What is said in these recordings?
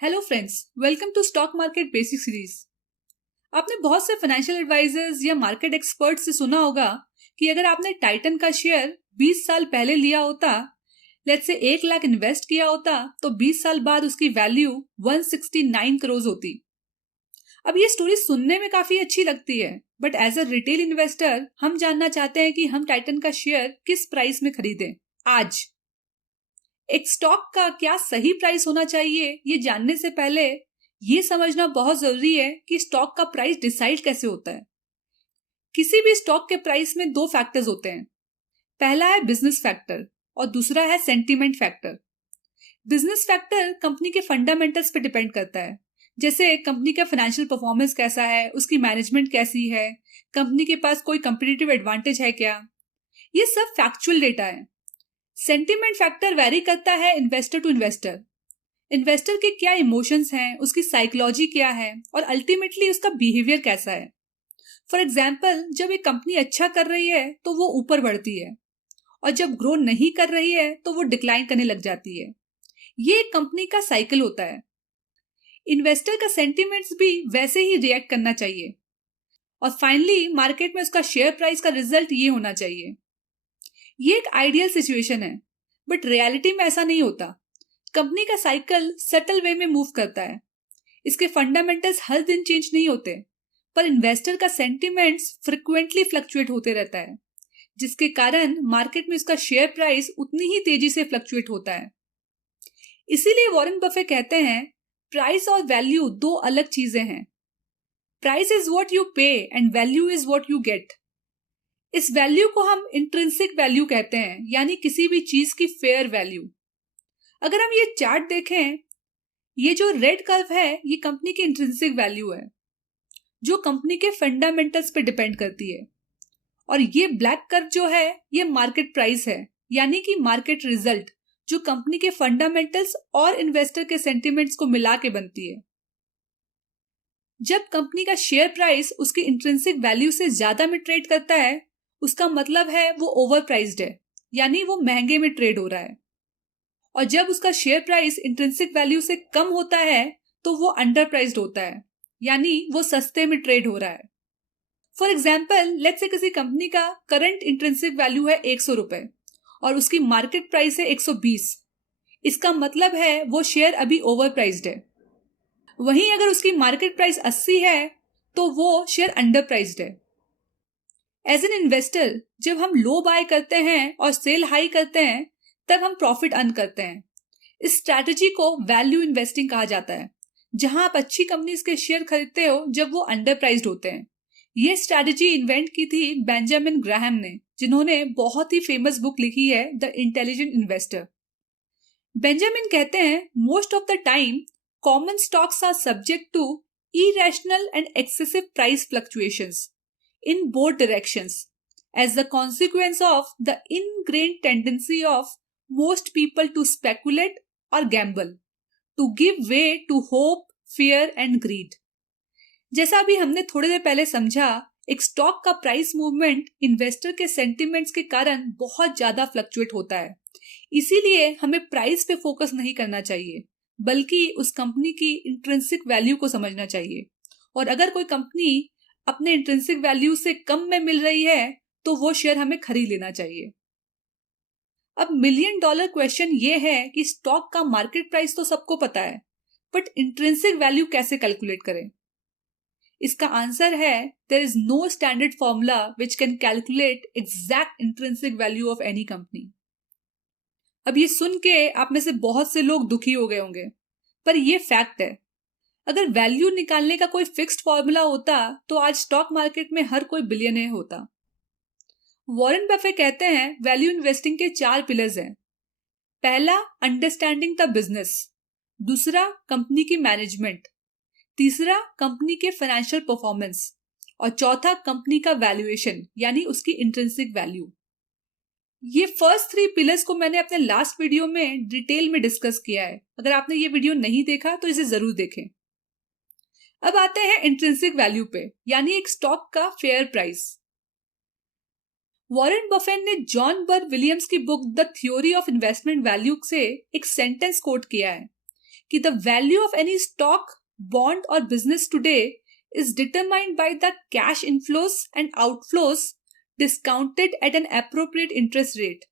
Hello friends, welcome to stock market basic series. आपने बहुत से फाइनेंशियल एडवाइजर्स या मार्केट एक्सपर्ट से सुना होगा कि अगर आपने टाइटन का शेयर 20 साल पहले लिया होता, लेट्स से 1 लाख इन्वेस्ट किया होता, तो 20 साल बाद उसकी वैल्यू 169 करोड़ होती। अब ये स्टोरी सुनने में काफी अच्छी लगती है, but as a retail investor हम जानना चाहते हैं कि हम टाइटन का शेयर किस प्राइस में खरीदें आज। एक स्टॉक का क्या सही प्राइस होना चाहिए, ये जानने से पहले ये समझना बहुत जरूरी है कि स्टॉक का प्राइस डिसाइड कैसे होता है। किसी भी स्टॉक के प्राइस में दो फैक्टर्स होते हैं। पहला है बिजनेस फैक्टर और दूसरा है sentiment factor. Business factor company के फंडामेंटल्स पे डिपेंड करता है, जैसे कंपनी का फाइनेंशियल परफॉर्मेंस कैसा है, उसकी मैनेजमेंट कैसी है, कंपनी के पास कोई कंपीटिटिव एडवांटेज है क्या। ये सब फैक्चुअल डेटा है। सेंटीमेंट फैक्टर वेरी करता है इन्वेस्टर टू इन्वेस्टर। इन्वेस्टर के क्या इमोशंस हैं, उसकी साइकोलॉजी क्या है और अल्टीमेटली उसका बिहेवियर कैसा है। फॉर एग्जाम्पल, जब एक कंपनी अच्छा कर रही है तो वो ऊपर बढ़ती है और जब ग्रो नहीं कर रही है तो वो डिक्लाइन करने लग जाती है। ये एक कंपनी का साइकिल होता है। इन्वेस्टर का सेंटिमेंट्स भी वैसे ही रिएक्ट करना चाहिए और फाइनली मार्केट में उसका शेयर प्राइस का रिजल्ट ये होना चाहिए। ये एक आइडियल सिचुएशन है, बट रियलिटी में ऐसा नहीं होता। कंपनी का साइकिल सटल वे में मूव करता है। इसके फंडामेंटल्स हर दिन चेंज नहीं होते, पर इन्वेस्टर का सेंटिमेंट्स फ्रिक्वेंटली फ्लक्चुएट होते रहता है, जिसके कारण मार्केट में उसका शेयर प्राइस उतनी ही तेजी से फ्लक्चुएट होता है। इसीलिए वॉरेन बफे कहते हैं, प्राइस और वैल्यू दो अलग चीजें हैं। प्राइस इज व्हाट यू पे and value is what you get. इस वैल्यू को हम इंट्रिंसिक वैल्यू कहते हैं, यानी किसी भी चीज की फेयर वैल्यू। अगर हम ये चार्ट देखें, ये जो रेड कर्व है ये कंपनी की इंट्रिंसिक वैल्यू है, जो कंपनी के फंडामेंटल्स पे डिपेंड करती है। और ये ब्लैक कर्व जो है ये मार्केट प्राइस है, यानी कि मार्केट रिजल्ट, जो कंपनी के फंडामेंटल्स और इन्वेस्टर के सेंटिमेंट्स को मिला के बनती है। जब कंपनी का शेयर प्राइस उसकी इंट्रिंसिक वैल्यू से ज्यादा में ट्रेड करता है, उसका मतलब है वो ओवर प्राइस्ड है, यानी वो महंगे में ट्रेड हो रहा है। और जब उसका शेयर प्राइस इंट्रिंसिक वैल्यू से कम होता है तो वो अंडर प्राइस्ड होता है, यानी वो सस्ते में ट्रेड हो रहा है। फॉर एग्जाम्पल, लेट्स से किसी कंपनी का करंट इंट्रिंसिक वैल्यू है 100 रुपए और उसकी मार्केट प्राइस है 120। इसका मतलब है वो शेयर अभी ओवर प्राइस्ड है। वहीं अगर उसकी मार्केट प्राइस 80 है तो वो शेयर अंडर प्राइस्ड है। एज एन इन्वेस्टर, जब हम लो बाय करते हैं और सेल हाई करते हैं, तब हम प्रॉफिट अर्न करते हैं। इस स्ट्रैटेजी को वैल्यू इन्वेस्टिंग कहा जाता है, जहां आप अच्छी कंपनीज के शेयर खरीदते हो जब वो अंडर प्राइस्ड होते हैं। ये स्ट्रैटेजी इन्वेंट की थी बेंजामिन ग्राहम ने, जिन्होंने बहुत ही फेमस बुक लिखी है द इंटेलिजेंट इन्वेस्टर। बेंजामिन कहते हैं, most of the time common stocks are subject to irrational and excessive price fluctuations in both directions as the consequence of the ingrained tendency of most people to speculate or gamble, to give way to hope, fear and greed. जैसा अभी हमने थोड़ी देर पहले समझा, एक stock का price movement investor के sentiments के कारण बहुत ज्यादा फ्लक्चुएट होता है। इसीलिए हमें प्राइस पे फोकस नहीं करना चाहिए, बल्कि उस कंपनी की इंट्रिंसिक वैल्यू को समझना चाहिए। और अगर कोई कंपनी अपने इंट्रिंसिक वैल्यू से कम में मिल रही है तो वो शेयर हमें खरीद लेना चाहिए। अब $1 मिलियन क्वेश्चन ये है कि स्टॉक का मार्केट प्राइस तो सबको पता है, बट इंट्रिंसिक वैल्यू कैसे कैलकुलेट करें? इसका आंसर है, there is no standard formula which can calculate exact intrinsic value of any company. अब ये सुन के आप में से बहुत से लोग दुखी हो गए होंगे, पर ये फैक्ट है। अगर वैल्यू निकालने का कोई फिक्स्ड फॉर्मूला होता तो आज स्टॉक मार्केट में हर कोई बिलियनर होता। वॉरेन बफे कहते हैं, वैल्यू इन्वेस्टिंग के 4 पिलर्स हैं। पहला, अंडरस्टैंडिंग द बिजनेस। दूसरा, कंपनी की मैनेजमेंट। तीसरा, कंपनी के फाइनेंशियल परफॉर्मेंस। और चौथा, कंपनी का वैल्यूएशन, यानी उसकी इंट्रिंसिक वैल्यू। ये फर्स्ट 3 पिलर्स को मैंने अपने लास्ट वीडियो में डिटेल में डिस्कस किया है। अगर आपने ये वीडियो नहीं देखा तो इसे जरूर देखें। अब आते हैं इंट्रिंसिक वैल्यू पे, यानी एक स्टॉक का फेयर प्राइस। वॉरेन बफेट ने जॉन बर विलियम्स की book the theory of investment value से एक सेंटेंस कोट किया है कि the value of any stock, bond और business today is determined by the cash inflows and outflows discounted at an appropriate interest rate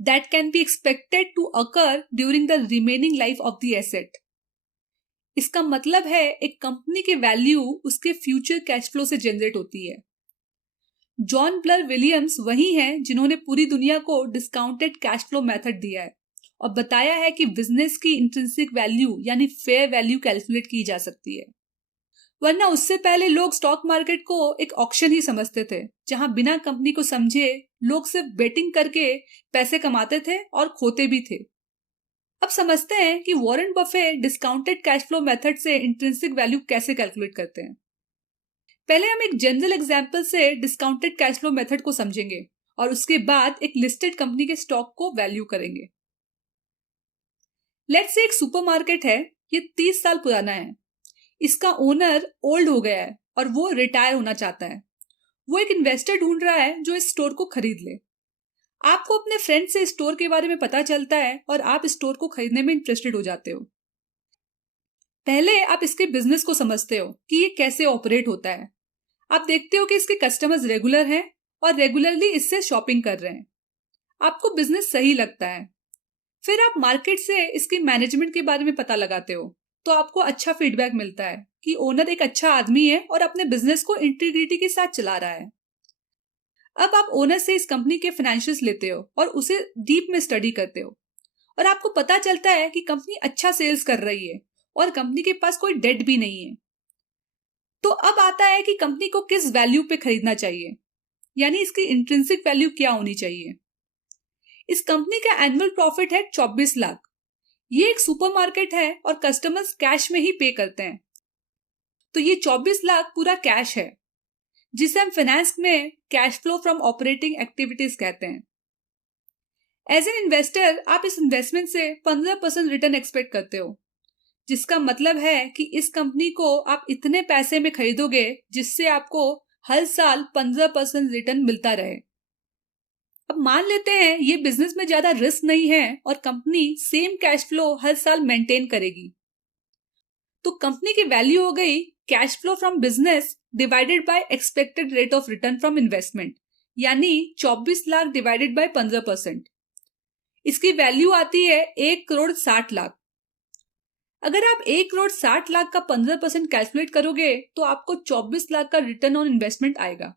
that can be expected to occur during the remaining life of the asset. इसका मतलब है एक company की value उसके future cash flow से generate होती है। John blur Williams वही हैं जिन्होंने पूरी दुनिया को डिस्काउंटेड कैश फ्लो मेथड दिया है और बताया है कि बिजनेस की इंट्रिंसिक वैल्यू यानी फेयर वैल्यू कैलकुलेट की जा सकती है। वरना उससे पहले लोग स्टॉक मार्केट को एक ऑक्शन ही समझते थे, जहां बिना कंपनी को समझे लोग सिर्फ बेटिंग करके पैसे कमाते थे और खोते भी थे। अब समझते हैं कि Warren Buffett discounted cash flow method से इंट्रिंसिक वैल्यू कैसे कैलकुलेट करते हैं। पहले हम एक जनरल एग्जांपल से डिस्काउंटेड कैश फ्लो मेथड को समझेंगे और उसके बाद एक लिस्टेड कंपनी के स्टॉक को वैल्यू करेंगे। लेट्स से एक सुपरमार्केट है, ये 30 साल पुराना है। इसका ओनर ओल्ड हो गया है और वो रिटायर होना चाहता है। वो एक इन्वेस्टर ढूंढ रहा है जो इस स्टोर को खरीद ले। आपको अपने फ्रेंड से स्टोर के बारे में पता चलता है और आप स्टोर को खरीदने में इंटरेस्टेड हो जाते हो। पहले आप इसके बिजनेस को समझते हो कि ये कैसे ऑपरेट होता है। आप देखते हो कि इसके कस्टमर्स रेगुलर हैं और रेगुलरली इससे शॉपिंग कर रहे हैं। आपको बिजनेस सही लगता है। फिर आप मार्केट से इसकी मैनेजमेंट के बारे में पता लगाते हो, तो आपको अच्छा फीडबैक मिलता है कि ओनर एक अच्छा आदमी है और अपने बिजनेस को इंटीग्रिटी के साथ चला रहा है। अब आप ओनर से इस कंपनी के फाइनेंशियल्स लेते हो और उसे डीप में स्टडी करते हो और आपको पता चलता है कि कंपनी अच्छा सेल्स कर रही है और कंपनी के पास कोई डेट भी नहीं है। तो अब आता है कि कंपनी को किस वैल्यू पे खरीदना चाहिए, यानी इसकी इंट्रिंसिक वैल्यू क्या होनी चाहिए। इस कंपनी का एनुअल प्रॉफिट है 24 लाख। ये एक सुपरमार्केट है और कस्टमर्स कैश में ही पे करते हैं, तो ये 24 लाख पूरा कैश है, जिसे हम फाइनेंस में cash flow from operating activities कहते हैं। एज एन इन्वेस्टर आप इस इन्वेस्टमेंट से 15% रिटर्न एक्सपेक्ट करते हो, जिसका मतलब है कि इस कंपनी को आप इतने पैसे में खरीदोगे जिससे आपको हर साल 15% रिटर्न मिलता रहे। अब मान लेते हैं ये बिजनेस में ज्यादा रिस्क नहीं है और कंपनी सेम कैश फ्लो हर साल मेंटेन करेगी, तो कंपनी की वैल्यू हो गई cash flow from business divided by expected rate of return from investment, यानी 24 लाख डिवाइडेड बाय 15%। इसकी वैल्यू आती है 1,60,00,000। अगर आप 1,60,00,000 का 15% कैलकुलेट करोगे तो आपको 24 लाख का रिटर्न ऑन इन्वेस्टमेंट आएगा।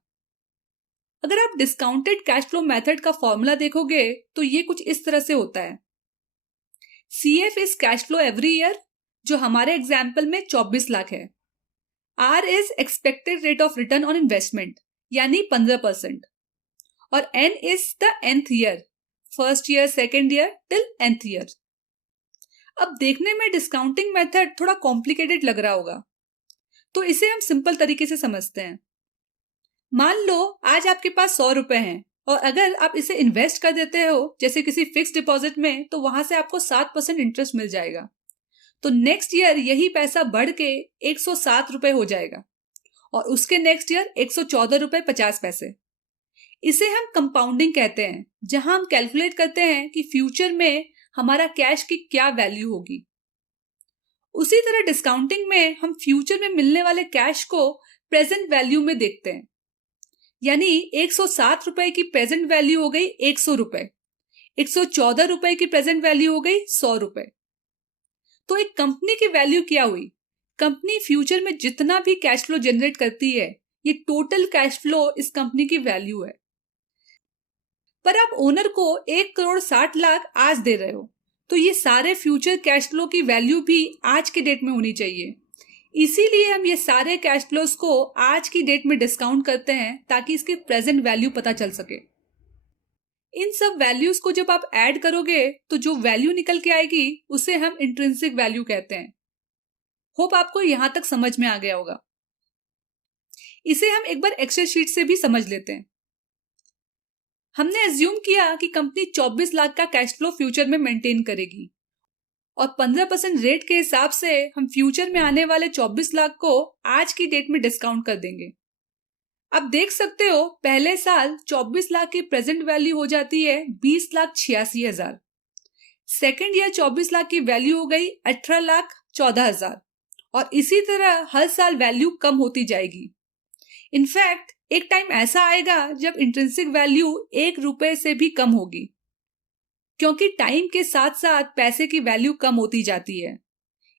अगर आप डिस्काउंटेड कैश फ्लो मेथड का फॉर्मूला देखोगे तो ये कुछ इस तरह से होता है। CF is cash flow every year, जो हमारे एग्जाम्पल में 24 लाख है। R is expected rate of return on investment, यानी 15%। और N is the nth year, first year, second year till nth year. अब देखने में डिस्काउंटिंग मेथड थोड़ा कॉम्प्लिकेटेड लग रहा होगा, तो इसे हम सिंपल तरीके से समझते हैं। मान लो आज आपके पास 100 रुपए हैं और अगर आप इसे इन्वेस्ट कर देते हो जैसे किसी फिक्स डिपॉजिट में, तो वहां से आपको 7% इंटरेस्ट मिल जाएगा। तो नेक्स्ट ईयर यही पैसा बढ़ के 107 रुपए हो जाएगा और उसके नेक्स्ट ईयर 114 रुपए 50 पैसे। इसे हम कंपाउंडिंग कहते हैं, जहां हम कैलकुलेट करते हैं कि फ्यूचर में हमारा कैश की क्या वैल्यू होगी। उसी तरह डिस्काउंटिंग में हम फ्यूचर में मिलने वाले कैश को प्रेजेंट वैल्यू में देखते हैं, यानी 107 रुपए की प्रेजेंट वैल्यू हो गई 100 रुपए, 114 रुपए की प्रेजेंट वैल्यू हो गई 100 रुपए। तो एक कंपनी की वैल्यू क्या हुई? कंपनी फ्यूचर में जितना भी कैश फ्लो जनरेट करती है, ये टोटल कैश फ्लो इस कंपनी की वैल्यू है। पर आप ओनर को 1,60,00,000 आज दे रहे हो, तो ये सारे फ्यूचर कैश फ्लो की वैल्यू भी आज के डेट में होनी चाहिए। इसीलिए हम ये सारे कैश फ्लोज को आज की डेट में डिस्काउंट करते हैं ताकि इसकी प्रेजेंट वैल्यू पता चल सके। इन सब वैल्यूज को जब आप ऐड करोगे तो जो वैल्यू निकल के आएगी उसे हम इंट्रिंसिक वैल्यू कहते हैं। होप आपको यहां तक समझ में आ गया होगा। इसे हम एक बार एक्सेल शीट से भी समझ लेते हैं। हमने एज्यूम किया कि कंपनी 24 लाख का कैश फ्लो फ्यूचर में मेंटेन करेगी और 15% रेट के हिसाब से हम फ्यूचर में आने वाले 24 लाख को आज की डेट में डिस्काउंट कर देंगे। अब देख सकते हो पहले साल 24 लाख की प्रेजेंट वैल्यू हो जाती है 20,86,000। सेकंड ईयर 24 लाख की वैल्यू हो गई 18,14,000 और इसी तरह हर साल वैल्यू कम होती जाएगी। इनफैक्ट एक टाइम ऐसा आएगा जब इंट्रिंसिक वैल्यू 1 रुपए से भी कम होगी, क्योंकि टाइम के साथ साथ पैसे की वैल्यू कम होती जाती है।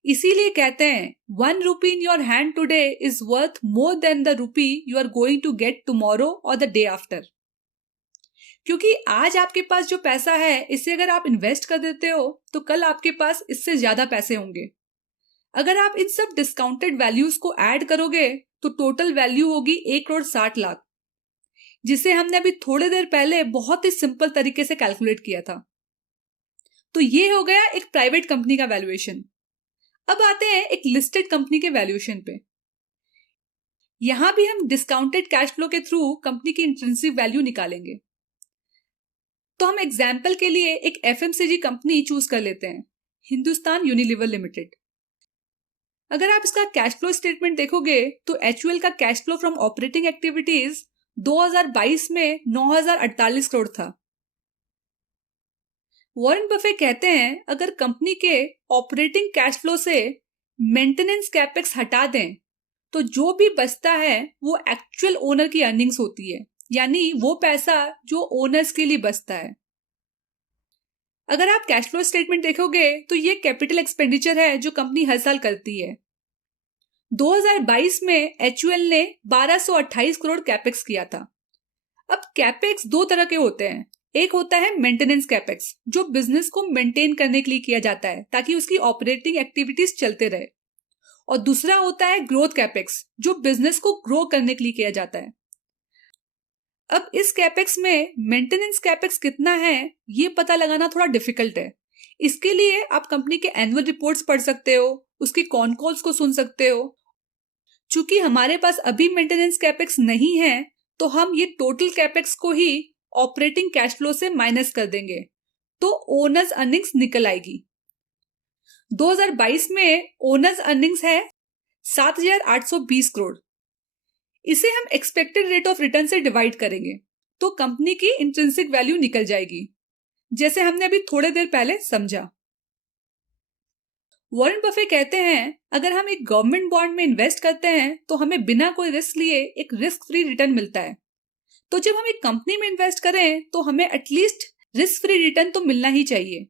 इसीलिए कहते हैं 1 rupee in your hand today is worth more than the rupee you are going to get tomorrow or the day after। क्योंकि आज आपके पास जो पैसा है इसे अगर आप इन्वेस्ट कर देते हो तो कल आपके पास इससे ज्यादा पैसे होंगे। अगर आप इन सब डिस्काउंटेड वैल्यूज को ऐड करोगे तो टोटल वैल्यू होगी 1,60,00,000, जिसे हमने अभी थोड़ी देर पहले बहुत ही सिंपल तरीके से कैलकुलेट किया था। तो ये हो गया एक प्राइवेट कंपनी का वैल्यूएशन। अब आते हैं एक लिस्टेड कंपनी के वैल्यूएशन पे। यहां भी हम डिस्काउंटेड कैश फ्लो के थ्रू कंपनी की इंट्रिंसिक वैल्यू निकालेंगे। तो हम एग्जाम्पल के लिए एक एफएमसीजी कंपनी चूज कर लेते हैं, हिंदुस्तान यूनिलीवर लिमिटेड। अगर आप इसका कैश फ्लो स्टेटमेंट देखोगे तो एचयूएल का cash flow from operating activities 2022 में 9,048 करोड़ था। वॉरेन बफे कहते हैं अगर कंपनी के ऑपरेटिंग कैश फ्लो से मेंटेनेंस कैपेक्स हटा दें तो जो भी बचता है वो एक्चुअल ओनर की अर्निंग्स होती है, यानी वो पैसा जो ओनर्स के लिए बचता है। अगर आप कैश फ्लो स्टेटमेंट देखोगे तो ये कैपिटल एक्सपेंडिचर है जो कंपनी हर साल करती है। 2022 में एचयूएल ने 1,228 करोड़ कैपेक्स किया था। अब कैपेक्स दो तरह के होते हैं, एक होता है मेंटेनेंस कैपेक्स जो बिजनेस को मेंटेन करने के लिए किया जाता है ताकि उसकी ऑपरेटिंग एक्टिविटीज चलते रहे, और दूसरा होता है ग्रोथ कैपेक्स जो बिजनेस को ग्रो करने के लिए किया जाता है। अब इस कैपेक्स में मेंटेनेंस कैपेक्स कितना है ये पता लगाना थोड़ा डिफिकल्ट है। इसके लिए आप कंपनी के एनुअल रिपोर्ट्स पढ़ सकते हो, उसकी कॉन कॉल्स को सुन सकते हो। चूंकि हमारे पास अभी मेंटेनेंस कैपेक्स नहीं है तो हम ये टोटल कैपेक्स को ही ऑपरेटिंग कैश फ्लो से माइनस कर देंगे तो ओनर्स अर्निंग्स निकल आएगी। 2022 में ओनर्स अर्निंग्स है 7,820 करोड़। इसे हम एक्सपेक्टेड रेट ऑफ रिटर्न से डिवाइड करेंगे तो कंपनी की इंट्रिंसिक वैल्यू निकल जाएगी, जैसे हमने अभी थोड़े देर पहले समझा। वॉरेन बफे कहते हैं अगर हम एक गवर्नमेंट बॉन्ड में इन्वेस्ट करते हैं तो हमें बिना कोई रिस्क लिए एक रिस्क फ्री रिटर्न मिलता है। तो जब हम एक कंपनी में इन्वेस्ट करें तो हमें एटलीस्ट रिस्क फ्री रिटर्न तो मिलना ही चाहिए।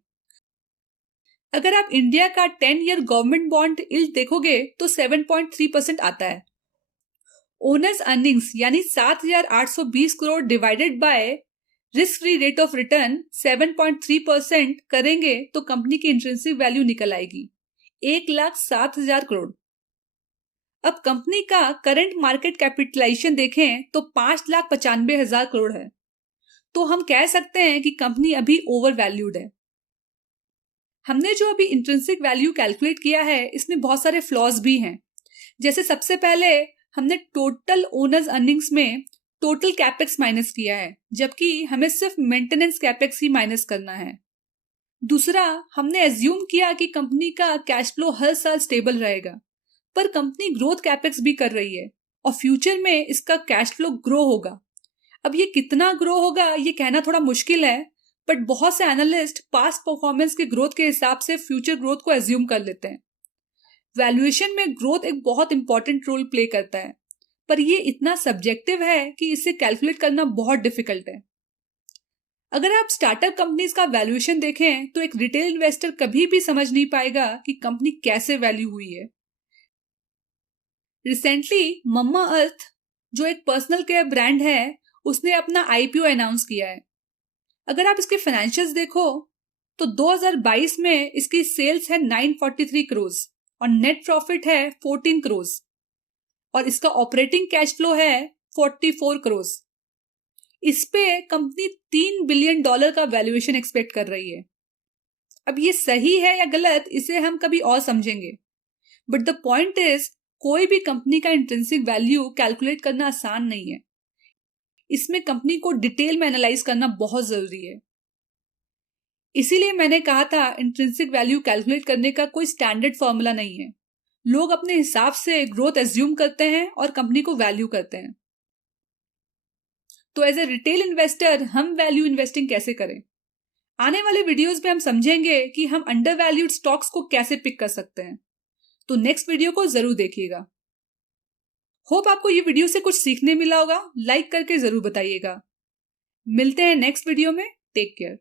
अगर आप इंडिया का 10 ईयर गवर्नमेंट बॉन्ड यील्ड देखोगे तो 7.3% आता है। ओनर्स अर्निंग्स यानी 7,820 crore divided by risk free rate of return 7.3% करेंगे तो कंपनी की इंट्रिंसिक वैल्यू निकल आएगी 1,07,000 करोड़। अब कंपनी का करंट मार्केट कैपिटलाइजेशन देखें तो 5,95,000 करोड़ है। तो हम कह सकते हैं कि कंपनी अभी ओवर वैल्यूड है। हमने जो अभी इंट्रिंसिक वैल्यू कैलकुलेट किया है इसमें बहुत सारे फ्लॉज भी हैं। जैसे सबसे पहले हमने टोटल ओनर्स अर्निंग्स में टोटल कैपेक्स माइनस किया है, जबकि हमें सिर्फ मेंटेनेंस कैपेक्स ही माइनस करना है। दूसरा, हमने एज्यूम किया कि कंपनी का कैश फ्लो हर साल स्टेबल रहेगा, पर कंपनी ग्रोथ कैपेक्स भी कर रही है और फ्यूचर में इसका कैश फ्लो ग्रो होगा। अब ये कितना ग्रो होगा ये कहना थोड़ा मुश्किल है, बट बहुत से एनालिस्ट पास्ट परफॉर्मेंस के ग्रोथ के हिसाब से फ्यूचर ग्रोथ को एज्यूम कर लेते हैं। वैल्यूएशन में ग्रोथ एक बहुत इंपॉर्टेंट रोल प्ले करता है, पर ये इतना सब्जेक्टिव है कि इसे कैलकुलेट करना बहुत डिफिकल्ट है। अगर आप स्टार्टअप कंपनीज का वैल्यूएशन देखें तो एक रिटेल इन्वेस्टर कभी भी समझ नहीं पाएगा कि कंपनी कैसे वैल्यू हुई है। रिसेंटली मम्मा अर्थ जो एक पर्सनल केयर ब्रांड है उसने अपना आईपीओ अनाउंस किया है। अगर आप इसके फाइनेंशियल्स देखो तो 2022 में इसकी सेल्स है 943 करोड़ और नेट प्रॉफिट है 14 करोड़ और इसका ऑपरेटिंग कैश फ्लो है 44 करोड़। इस पे कंपनी $3 बिलियन का वैल्यूएशन एक्सपेक्ट कर रही है। अब ये सही है या गलत इसे हम कभी और समझेंगे, बट द पॉइंट इज कोई भी कंपनी का इंट्रिंसिक वैल्यू कैलकुलेट करना आसान नहीं है। इसमें कंपनी को डिटेल में एनालाइज करना बहुत जरूरी है। इसीलिए मैंने कहा था इंट्रिंसिक वैल्यू कैलकुलेट करने का कोई स्टैंडर्ड फॉर्मूला नहीं है। लोग अपने हिसाब से ग्रोथ एज्यूम करते हैं और कंपनी को वैल्यू करते हैं। तो एज ए रिटेल इन्वेस्टर हम वैल्यू इन्वेस्टिंग कैसे करें? आने वाले वीडियोस में हम समझेंगे कि हम अंडर वैल्यूड स्टॉक्स को कैसे पिक कर सकते हैं। तो नेक्स्ट वीडियो को जरूर देखिएगा। होप आपको ये वीडियो से कुछ सीखने मिला होगा। लाइक करके जरूर बताइएगा। मिलते हैं नेक्स्ट वीडियो में। Take care.